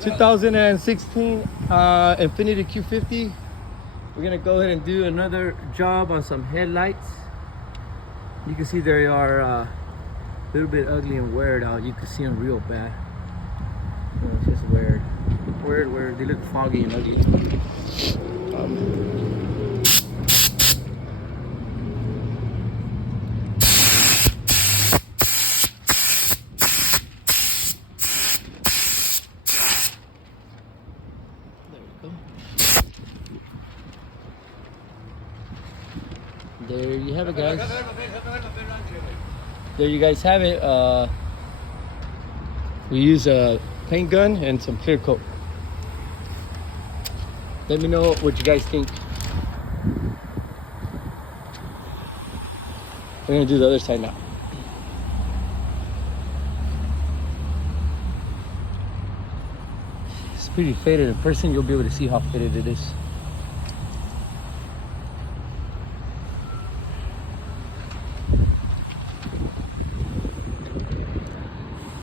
2016 Infiniti Q50. We're gonna go ahead and do another job on some headlights. You can see they are a little bit ugly and weared out. You can see them real bad. It's just weird. They look foggy and ugly. There you have it, guys. There you guys have it. We use a paint gun and some clear coat. Let me know what you guys think. We're gonna do the other side now. It's pretty faded in person. You'll be able to see how faded it is.